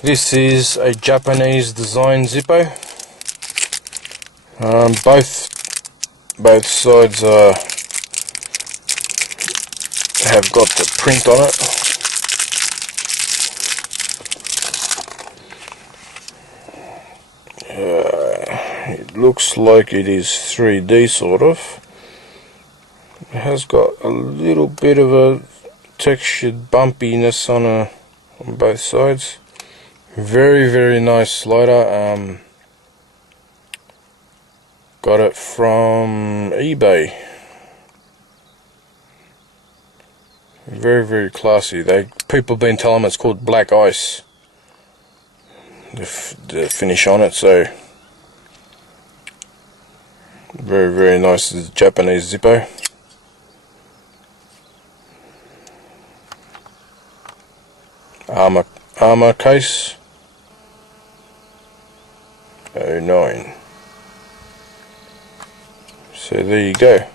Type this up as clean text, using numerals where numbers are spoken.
This is a Japanese design zippo. Both sides have got the print on it. It looks like it is 3D sort of. It has got a little bit of a textured bumpiness on both sides. Very nice slider. Got it from eBay. Very classy. People have been telling me it's called black ice, the finish on it. So very nice. It's a Japanese zippo. Armor case. 09. So there you go.